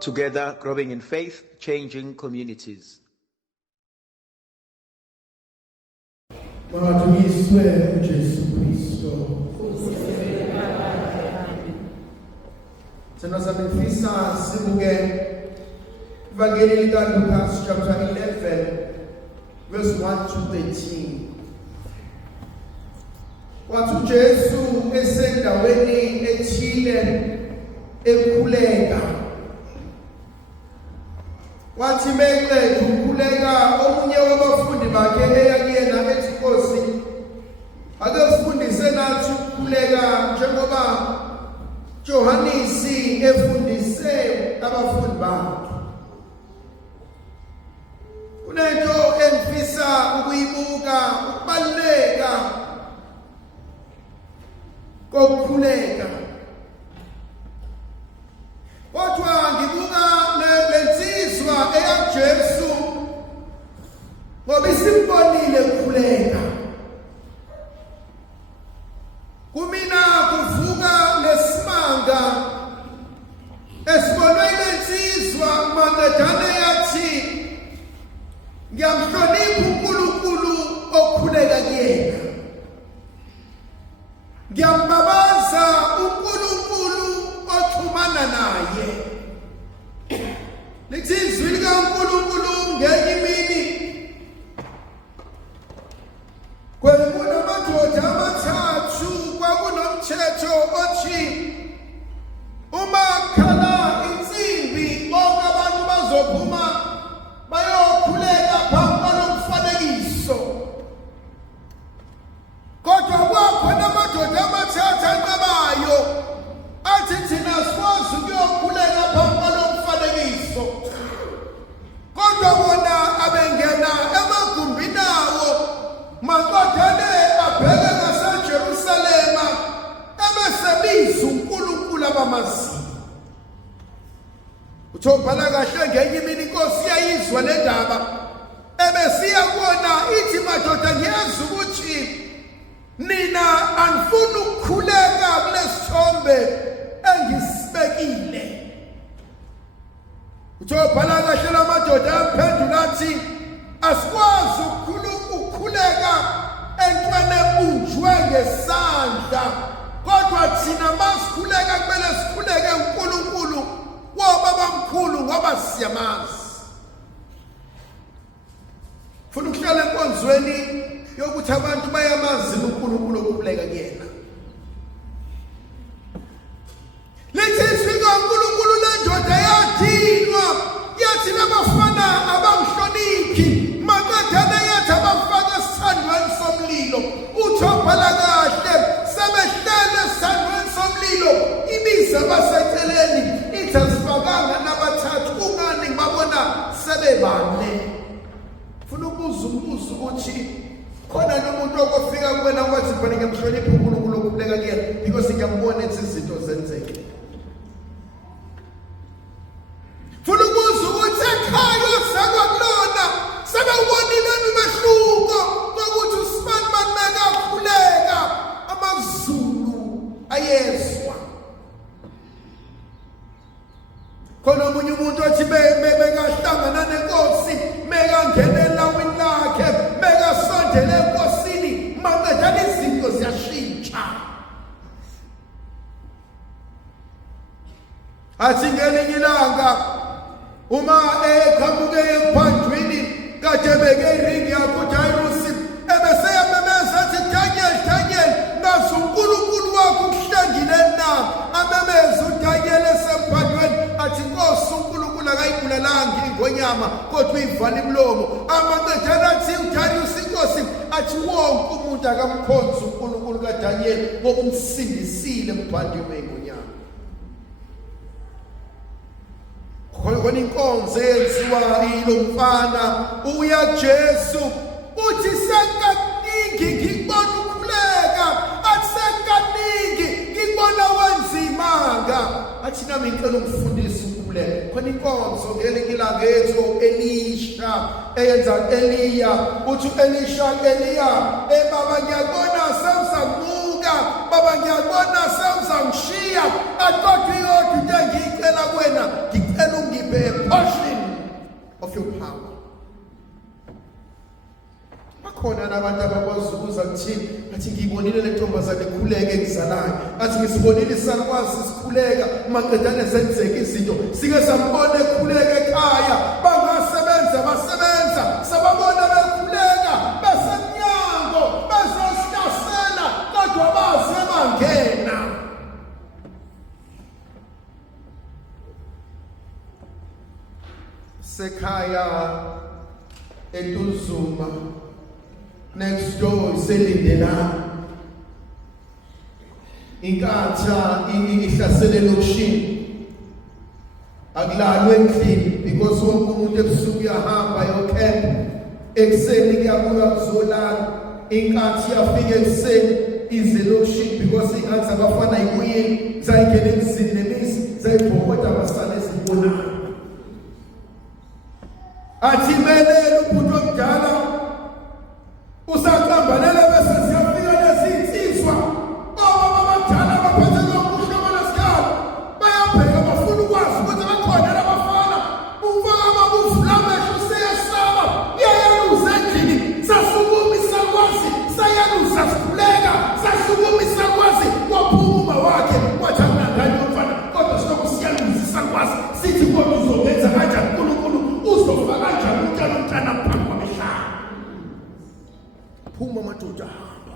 Together, growing in faith, changing communities. Makadunyiswe uJesu Kristo. Sinasabifisa sibuke Evangelii likaLukas chapter 11 verse 1 to 13. Kwathi uJesu esendaweni ethile ekhuleka. Wathi meqeda ukukhuleka omunye wabafundi bakhe eya kuyena ethi Nkosi, ake sifundise nathi ukukhuleka njengoba Johannisi efundise abafundi bakhe. Kunento engifisa ukuyibuka, ukubaluleka kokukhuleka. Kodwa ngibuka lensizwa eyaJesu ngoba isimbonile ukukhuleka. Kumina kuvuka lesimanga esibonwe lensizwa mandedane yathi ngiyamhlonipha uNkulunkulu okukhuleka kuyena. Ngiyambabaza uNkulunkulu oxhumana naye. Lithi izwi likaNkulunkulu ngenye imini kwakunamadoda amathathu, kwakunomthetho othi uma khala insimbi bonke abantu bazophuma bayokhuleka phambi kwalomfanekiso. Kodwa kwakhona amadoda amathathu anqabayo athi thina sikwazi ukuyokhuleka phambi kwalomfanekiso. Kodwa bona abengena emagumbini awo maqondane abheke ngaseJerusalema ebesebiza uNkulunkulu abamaziyo. Uthobhala kahle ngenye imini inkosi yayizwa le ndaba ebesiya kuona ithi madoda ngiyeza ukuthi nina anifuni ukukhuleka kulesithombe engisibekile. Uthobhala kahle lamadoda aphendula athi asikwazi ukukhuleka entweni ebunjwe ngesandla, kodwa thina masikhuleka kumele sikhuleke uNkulunkulu wobabamkhulu ngoba siyamazi. Funa ukuhlala enkonzweni yokuthi abantu bayamazi uNkulunkulu okukhuleka kuyena. Lithi izwi likaNkulunkulu lendoda yadinwa, yathi nabafana abamhloniphi maqedane yathi abafaka esandweni somlilo. Uthobhala kahle sebehlele esandweni somlilo, ibiza baseceleni ithi asifakanga nabathathu. Kungani ngibabona sebebane? Funa ukubuza umbuzo ukuthi khona nomuntu okufika kuwena wathi khona ngiyamhlonipha uNkulunkulu okukhuleka kuyena because ngiyambona ethi izinto zenzeke. Funa ukubuza ukuthi ekhaya sakwakulona sebewubonile umehluko ngokuthi uSibani baneka ukukhuleka amazulu ayezwa. Khona omunye umuntu othi bekahlangana nenkosi, mekangena elawini lakhe, mekasondele enkosini, maqedane izinto ziyashintsha. Athi ngelinye ilanga uma eqhamuke emphandweni kade beke iringi yakho uJairusi ebeseyamemeza athi Daniel, ngazi uNkulunkulu wakho ukuhlangile na. Amemeza uDaniel esemphandweni athi Nkosi uNkulunkulu akayibulalanga ingonyama kodwa uyivala imlomo. Amaqedane athi uJairusi inkosi athi wonke umuntu akamkhonza uNkulunkulu kaDaniel ngoba umsindisile emphandweni wengonyama. Khona inkonzo eyenziwa yilo mfana uya kuJesu uthi sekaningi ngikubona ukukhuleka, athi sekaningi ngikubona wenzimanga. Athi nami ngicela ukufundisa ukukhuleka. Khona inkonzo ngelinye ilanga ethu Elisha eyenza Eliya, uthi Elisha Eliya baba ngiyabona sewuzamuka, baba ngiyabona sewuzangishiya, akodwa yodwa into engiyicela kuwena ngicela khona nabantu abakwazi ukuza kuthini athi ngiyibonile le ntombazane ikhuleke engizalayo athi ngisibonile isakwazi sikhuleka maqedane zenzeka izinto sike sambona ekhuleka ekhaya bangasebenza basebenza sababona bekhuleka besemnyango bezosihlasela kodwa baze bangena sekhaya eTuzuma next door iselindelana inkatha ihlasele lokushini akulalwe endlini because wonke umuntu ebusuku uyahamba yokempa ekseni kuyabuya kuzolala inkathi yafika ekseni ize lokushini because inkathi abafana ikuyini zayingena emzini nemisi zayibhokota abasala ezibonayo athi melele umuntu omdala usaqambanele bese siyafika lezinsizwa baba abadala abaphethe lokusho abasikhala bayabheka bafuna ukwazi ukuthi bakhona labafana ufaka amabuflamesho useyasaba iyayaluza endlini sasukuma isakwazi sayaluza sikhuleka sasukuma isakwazi waphuma wakhe wathi angangani umfana kodwa sokusiyaluza isakwazi sithi kodwa uzokwenza kanjani uNkulunkulu uzofaka kanjani umntana phambi kwamehla phuma madoda hamba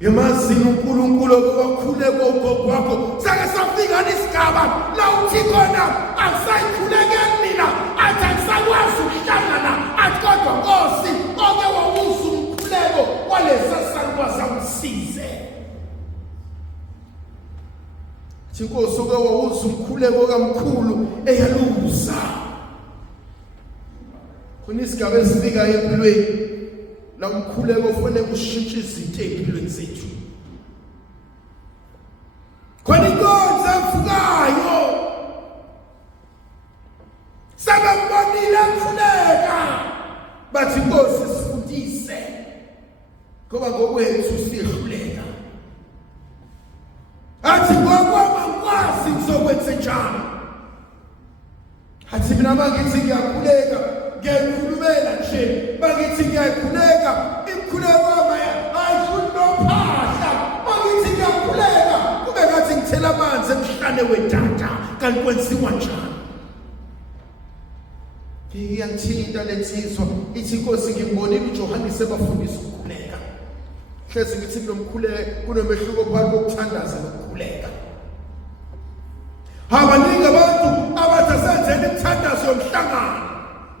yamazini uNkulunkulu okukhule gogo kwakho sake safika isigaba la uthi khona akusayikhulekeni mina athi akusakwazi ukuhlangana athi kodwa Nkosi oke wawuza umkhuleko walesa sakwazi amsize Inkosi oke wawuza umkhuleko kamkhulu eyaluza kunesigaba esifika empilweni la umkhuleko ufanele ushintshe izinto empilweni zethu khona inkonzo evukayo sabambonile mkhuleka bathi Nkosi sifundise ngoba ngokwethu siyehluleka athi ngokwama ngikwazi ngizokwenza njani athi mina mangithi ngiyakhuleka ngiyakhulumela nje mangithi ngiyakhuleka imkhuleko ayifuni mangithi ngiyakhuleka kube ngathi ngithela amanzi emhlane wedada kanti kwenziwa njani ngiyangithinta lensizwa ithi Nkosi ngimbonile uJohane sebafundisa ukukhuleka hlezi ngithi nomkhuleko kunomehluko phakathi kokuthandaza nokukhuleka abaningi abantu abathasenzela imthandazo yomhlangano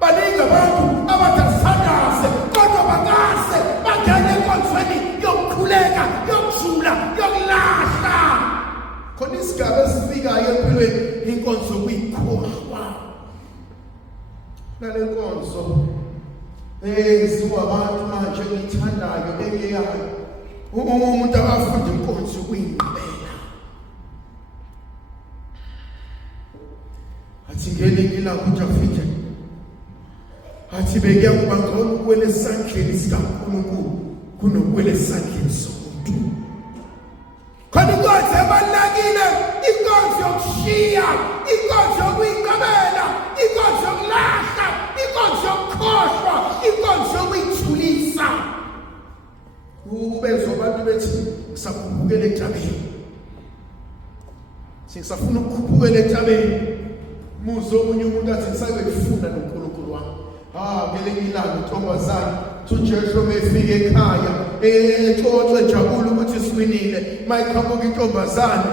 baningi abantu abathasithandaze kodwa bangase bangene enkonzweni yokukhuleka yokujula yokulahla khona isigaba esifikayo empilweni inkonzo kuyikhohlwa nale nkonzo abantu manje ngithandayo ekeyayo umuntu akafunda inkonzo kuyinqibela athi ngelingi lakho ujafike athi bekuya kuba ngcono ukwele esandleni sikaNkulunkulu kunokwele esandleni somuntu khona inkonzo ebalulekile inkonzo yokushiya inkonzo yokuyinqabela inkonzo yokulahla inkonzo yokukhohlwa inkonzo yokuyithulisa ubezwe abantu bethi ngisakhuphukela entabeni sisafuna ukukhuphukela entabeni muzo omunye umuntu athi ngisake ngifunda noNkulunkulu wami ngelinye ilanga intombazane uJeshua mefika ekhaya exoxe jabula ukuthi siwinile mayiqhamuka intombazane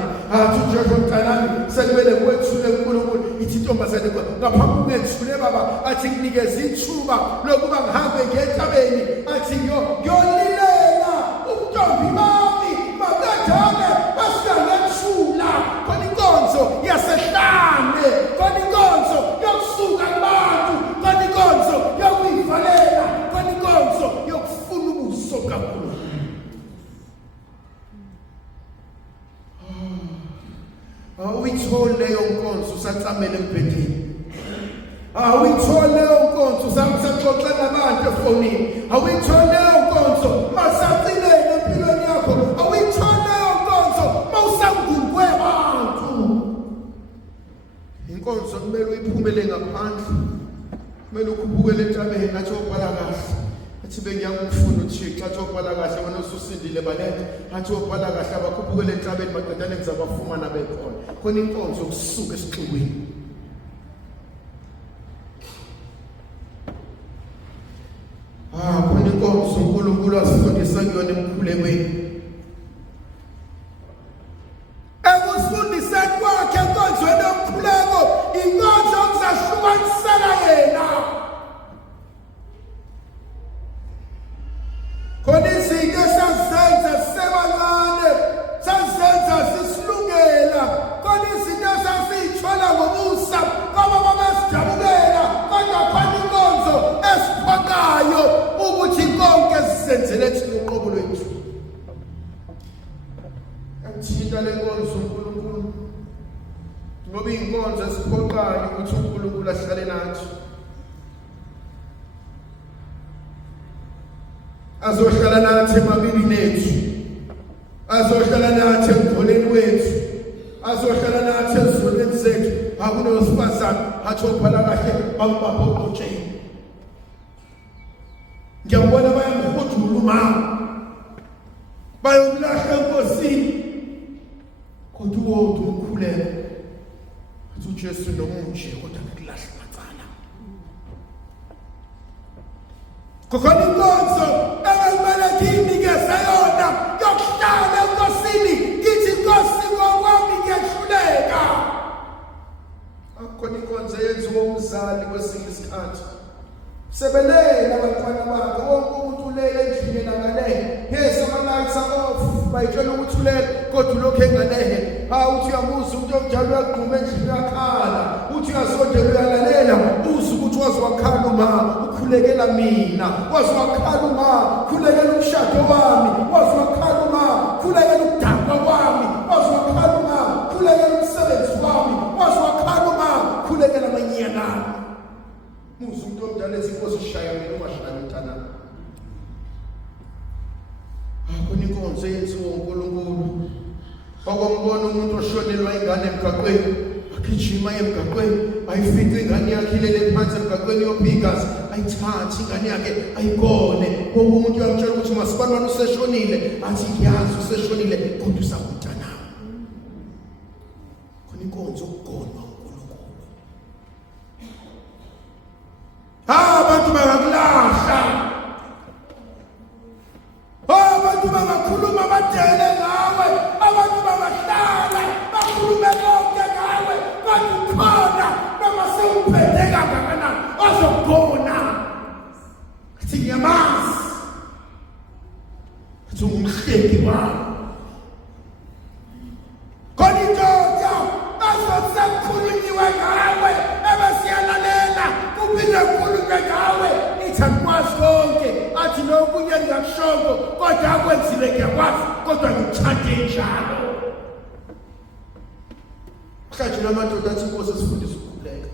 uJeshua mntanami sekumele kwethule uNkulunkulu ithi intombazane ngaphambi kwethule baba athi kunikeza ithuba lokuba ngihambe ngeNtabeni athi ngiyolilela ubuntombi bami makadale basidangethula khona inkonzo yasehlane khona inkonzo yokusuka kubantu khona inkonzo yokuyivalela khona inkonzo yokufuna ubuso kakhulu awuyithole leyo nkonzo usatsamele embhedeni awuyithole leyo nkonzo usaxoxa nabantu efonini awuyithole leyo nkonzo masacinele empilweni yakho awuyithole leyo nkonzo mawusangungwe abantu inkonzo kumele uyiphumele ngaphandle kumele ukhuphukele entabeni athi obhala kahle athi bengiyakufuna uThixo athi obhala kahle wena ususindile balenda athi obhala kahle abakhuphukele entabeni maqedane ngizabafumana bekhona khona inkonzo yokusuka esixukwini. Khona inkonzo uNkulunkulu asifundisa kuyona emkhulekweni. Ekusifundiseni kwakhe enkonzweni yomkhuleko inkonzo yokuzahlukanisela yena. Khona izinto esazenza sisebancane sazenza sisilungela khona izinto esasiyithola ngobusa ngoba babesijabukela kodwa khona inkonzo esiphokayo ukuthi konke sisenzele thina uqobo lwethu. Angithinta le nkonzo uNkulunkulu ngoba inkonzo esiphokayo ukuthi uNkulunkulu ahlale nathi. Azohlala nathi emabibini ethu, azohlala nathi ekugoleni wethu, azohlala nathi ezifundweni zethu. Akunowesifazane athi obhala kahle bambapha uqotsheni. Ngiyabona bayamhudula umama bayomlahla enkosini kodwa uwodwa umkhuleko athi uJesu nomunje kodwa akulahla macala. Kukhona inkonzo ekumele ngiyinikeze yona yokuhlala enkosini ngithi Nkosi ngokwami ngiyahluleka. Akhona inkonzo eyenziwa umzali kwesinye isikhathi sebelela abantwana bakhe wonke umuntu ulele endlini nangalehe yes ama-lights are off bayitshela ukuthi ulele kodwa ulokhu engalehe. Uthi uyamuza umuntu onjalo uyagquma endlini uyakhala uthi uyasondela uyalalela uze ukuthi wazi wakhala uma ukhulekela mina wazi wakhala uma ukhulekela umshado wami wazi wakhala uma ukhulekela ukudakwa kwami wazi wakhala uma ukhulekela umsebenzi wami wazi wakhala uma ukhulekela amanyana ami. Muzi umuntu omdala ethi Nkosi shaya mina ungashaya mntana. Khona inkonzo eyenziwa uNkulunkulu. Okwambona umuntu oshonelwa ingane emgaqweni agijima emgaqweni ayifice ingane yakhe ilele phansi emgaqweni yobhigazi ayithathe ingane yakhe ayigone. Wonke umuntu uyamtshela ukuthi masibani useshonile athi ngiyazi useshonile kodwa usabutana. Khona inkonzo ukugonwa uNkulunkulu. Abantu bangakulahla. Abantu bangakhuluma badele ngawe. Abantu bangahlala bakhulume konke ngawe. Kodwa ukhona noma sewuphethe kangakanani ozokubona. Athi ngiyamazi. Athi ungumhleki wami. Khona indoda azosekhulunyiwe ngawe ebesiyalalela kuphinde kukhulunywe ngawe ithi angikwazi konke athi lokunye ngiyakushongo kodwa akwenzile ngiyakwazi kodwa ngikuthande njalo. Mhlawumbe lamadoda athi Nkosi sifundisa ukukhuleka.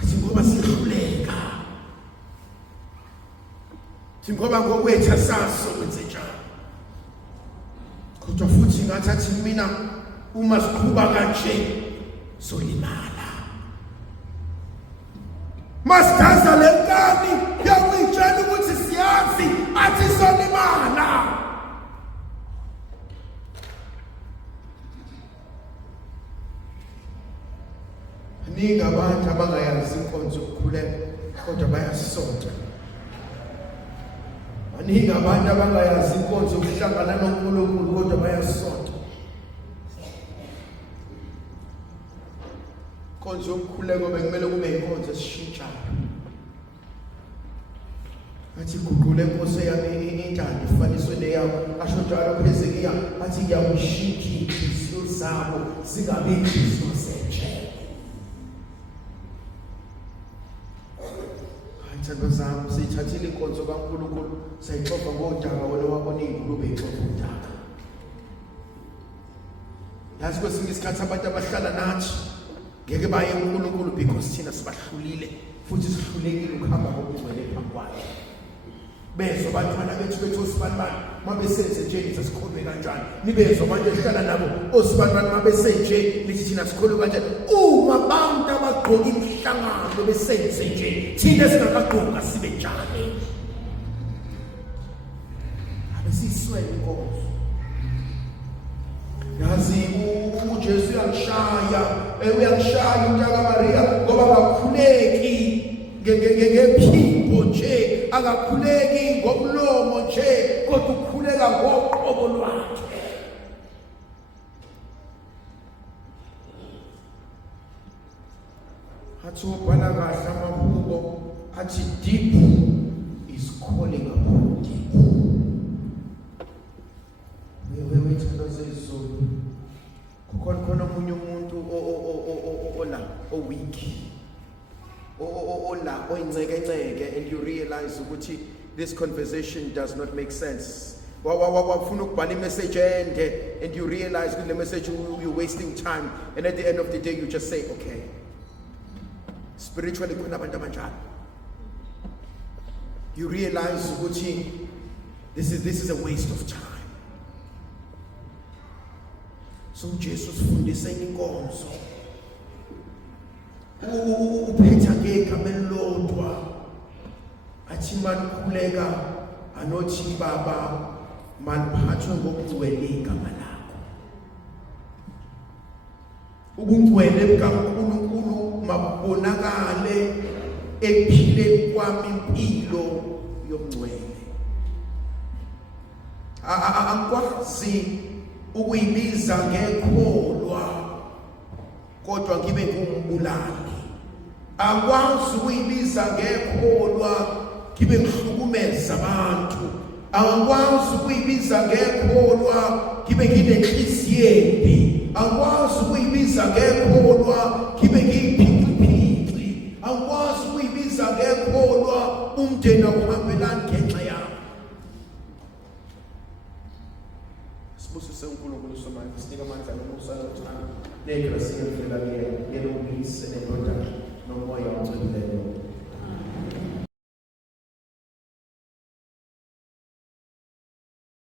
Athi ngoba sihluleka athi ngoba ngokwethu asazi sokwenze njalo kodwa futhi ngathi athi mina uma siqhuba kanje solimala. Masidaza lenkani yakuyitshela ukuthi siyazi athi solimala. Ningi abantu abangayazi inkonzo yokukhuleka kodwa bayasonta. Ningi abantu abangayazi inkonzo yokuhlangana noNkulunkulu kodwa bayasonta. Inkonzo yokukhuleka bekumele kube inkonzo esishintshayo. Athi guqule Nkosi yami intando ifaniswe neyakho asho njalo Hezekiya athi ngiyakushintsha inhliziyo zabo zingabe inhliziyo zenje. Ayithando zami siyithathile inkonzo kaNkulunkulu sayixoxa ngodaba wena wabona ingulube ixoxa udaka. Yazi kwesinye isikhathi abantu abahlala nathi ngeke baye uNkulunkulu because thina sibahlulile futhi sihlulekile ukuhamba ngokugcwele phambi kwakhe. bezwe abantwana bethu osibanibani mabesenze nje nithi sikholwe kanjani, nibezwe abantu ehlala nabo osibanibani mabesenje nithi thina sikholwe kanjani. Uma abantu abagqoka imihlangano besenze nje thina singakagqoka sibe njani? Abesiswele inkonzo. Yazi uJesu uyangishaya umntaka Maria ngoba akakhuleki ngephimbo nje, akakhuleki ngomlomo nje, kodwa ukhuleka ngoqobo lwakhe. Athi ubhala kahle amahubo athi deep is calling upon deep. Wewe thazezulu khona omunye umuntu weak oyinceke, and you realize ukuthi this conversation does not make sense. Wafuna ukubhala imessage ende, and you realize with the message you're wasting time, and at the end of the day you just say okay. Spiritually kuna abantu abanjalo. You realize ukuthi this is a waste of time. So Jesus fundise inkonzo uphetha ngegama elilodwa athi manikhuleka anothi baba maniphathwe ngokugcwele igama lakho. Ubungcwele bukaNkulunkulu mabonakale ekuphileni kwami impilo yobungcwele. Angikwazi ukuyibiza ngekholwa kodwa ngibe ngumbulali. Akwazi ukuyibiza ngekholwa ngibe ngihlukumeza abantu. Akwazi ukuyibiza ngekholwa ngibe nginenhliziyo embi. Akwazi ukuyibiza ngekholwa ngibe ngiyiphiqiphiqi. Akwazi ukuyibiza ngekholwa umndeni awuhambelani ngenxa yami. Busise uNkulunkulu somanje sinika amandla nomusa nothando negrasi yemvela yelo